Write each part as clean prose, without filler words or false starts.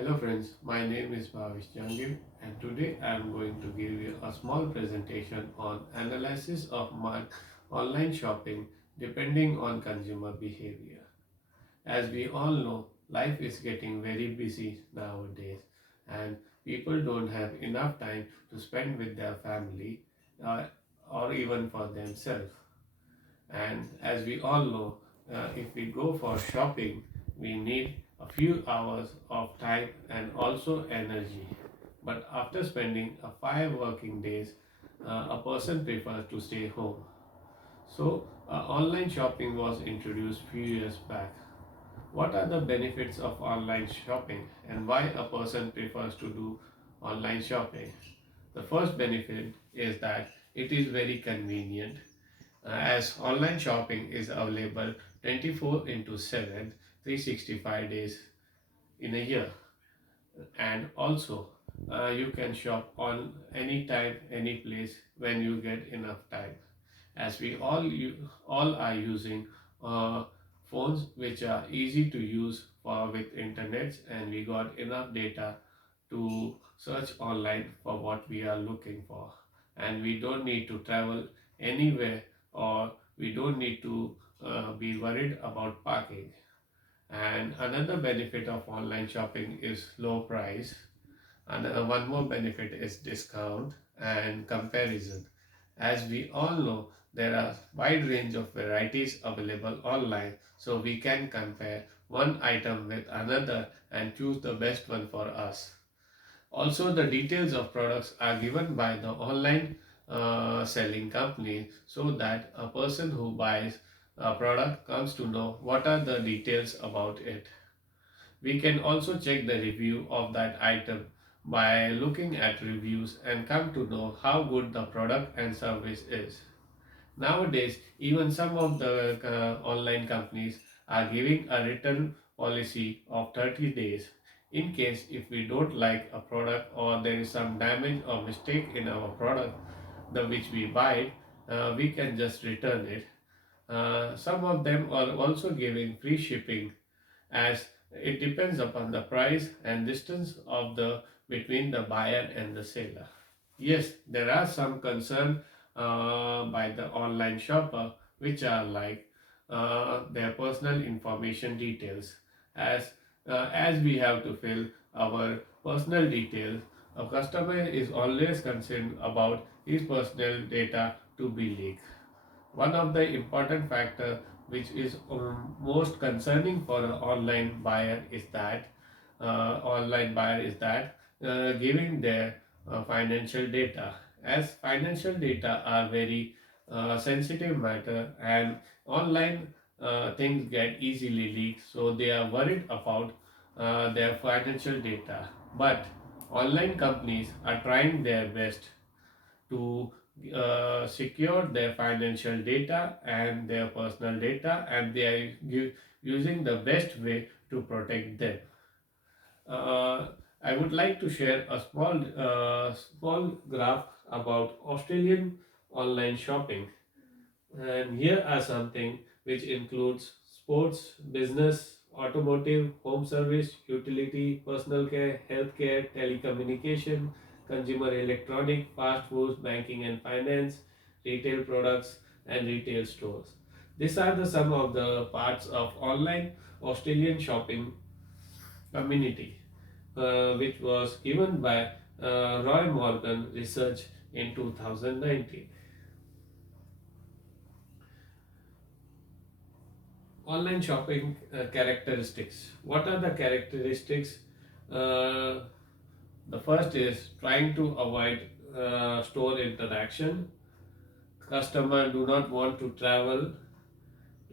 Hello friends, my name is Bhavish Jangir and today I am going to give you a small presentation on analysis of my online shopping depending on consumer behavior. As we all know, life is getting very busy nowadays and people don't have enough time to spend with their family uh, or even for themselves. And as we all know, if we go for shopping, we need a few hours of time and also energy. But after spending 5 working days, a person prefers to stay home. So, online shopping was introduced few years back. What are the benefits of online shopping and why a person prefers to do online shopping? The first benefit is that it is very convenient as online shopping is available 24 into 7, 365 days in a year. And also, you can shop on any time, any place when you get enough time. As we all are using uh, phones which are easy to use for with internets, and we got enough data to search online for what we are looking for, and we don't need to travel anywhere, or we don't need to be worried about parking. And another benefit of online shopping is low price. And one more benefit is discount and comparison. As we all know, there are wide range of varieties available online, so we can compare one item with another and choose the best one for us. Also, the details of products are given by the online selling company, so that a person who buys a product comes to know what are the details about it. We can also check the review of that item by looking at reviews and come to know how good the product and service is. Nowadays, even some of the online companies are giving a return policy of 30 days. In case if we don't like a product or there is some damage or mistake in our product, the which we buy, we can just return it. Some of them are also giving free shipping, as it depends upon the price and distance of the between the buyer and the seller. Yes, there are some concern by the online shopper, which are like their personal information details. As we have to fill our personal details, a customer is always concerned about his personal data to be leaked. One of the important factor which is most concerning for an online buyer is that giving their financial data, as financial data are very sensitive matter, and online things get easily leaked, so they are worried about their financial data. But online companies are trying their best to secure their financial data and their personal data, and they are using the best way to protect them. uh, I would like to share a small graph about Australian online shopping, and here are something which includes sports, business, automotive, home service, utility, personal care, healthcare, telecommunication, consumer electronic, fast foods, banking and finance, retail products, and retail stores. These are the some of the parts of online Australian shopping community, which was given by Roy Morgan Research in 2019. Online shopping characteristics. What are the characteristics? Uh, the first is trying to avoid store interaction. Customer do not want to travel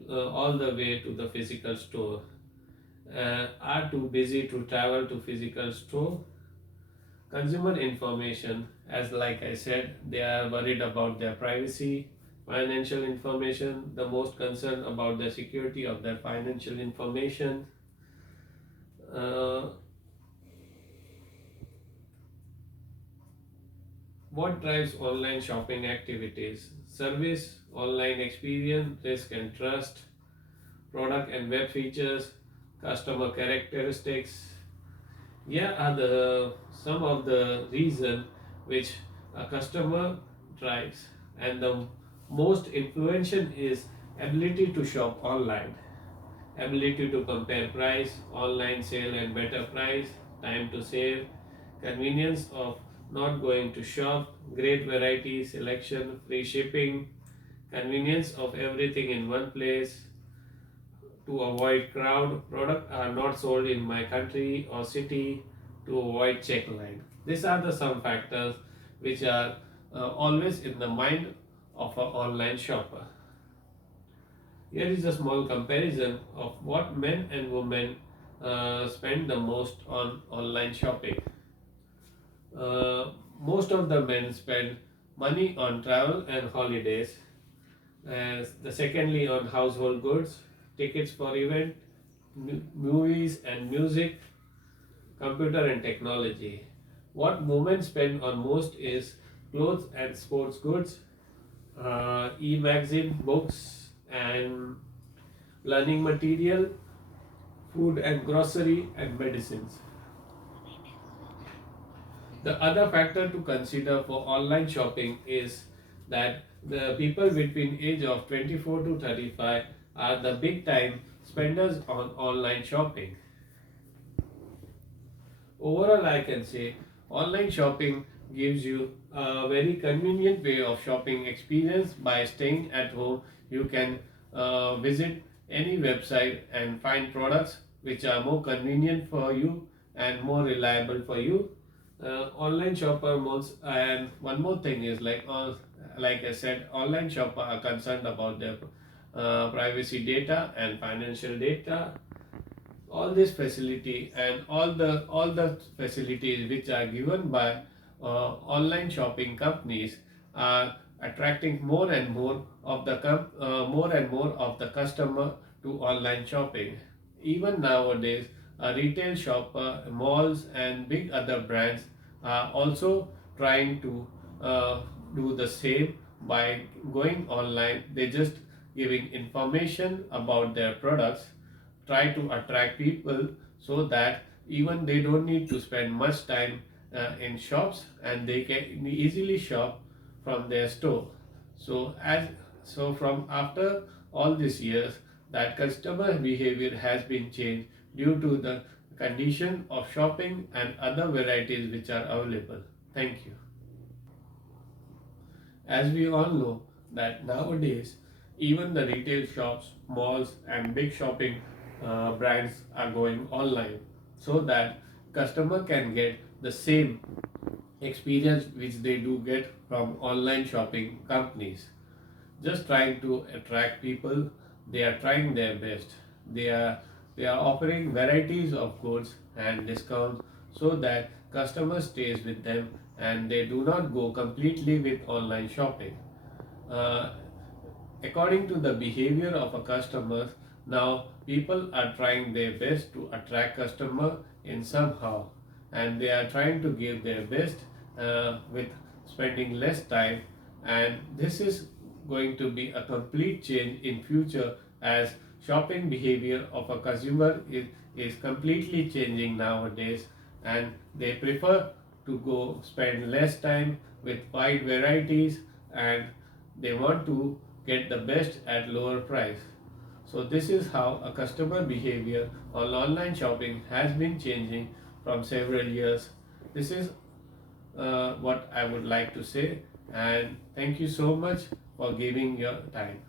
all the way to the physical store. Are too busy to travel to physical store. Consumer information, as like I said, they are worried about their privacy. Financial information, the most concerned about the security of their financial information. Uh, what drives online shopping activities? Service, online experience, risk and trust, product and web features, customer characteristics, Here are the some of the reason which a customer tries, and the most influential is ability to shop online, ability to compare price, online sale and better price, time to save, convenience of not going to shop, great variety, selection, free shipping, convenience of everything in one place, to avoid crowd, product are not sold in my country or city, to avoid check line. These are the some factors which are always in the mind of an online shopper. Here is a small comparison of what men and women spend the most on online shopping. Most of the men spend money on travel and holidays, and the secondly on household goods, tickets for event, movies and music, computer and technology. What women spend on most is clothes and sports goods, e-magazine, books and learning material, food and grocery and medicines. The other factor to consider for online shopping is that the people between age of 24 to 35 are the big time spenders on online shopping. Overall, I can say online shopping gives you a very convenient way of shopping experience. By staying at home, you can visit any website and find products which are more convenient for you and more reliable for you. Online shopper modes, and one more thing is like I said, online shopper are concerned about their privacy data and financial data. All this facility and all the facilities which are given by online shopping companies are attracting more and more of the customer to online shopping. Even nowadays, retail shopper, malls and big other brands are also trying to do the same by going online. They just giving information about their products, try to attract people so that even they don't need to spend much time in shops and they can easily shop from their store. So from after all these years, that customer behavior has been changed due to the condition of shopping and other varieties which are available. Thank you. As we all know that nowadays even the retail shops, malls and big shopping brands are going online so that customer can get the same experience which they do get from online shopping companies. Just trying to attract people, they are trying their best. They are offering varieties of goods and discounts so that customer stays with them and they do not go completely with online shopping. uh, According to the behavior of a customer, now people are trying their best to attract customer in somehow, and they are trying to give their best with spending less time, and this is going to be a complete change in future as shopping behavior of a consumer is completely changing nowadays, and they prefer to go spend less time with wide varieties, and they want to get the best at lower price. So this is how a customer behavior on online shopping has been changing from several years. This is what I would like to say, and thank you so much for giving your time.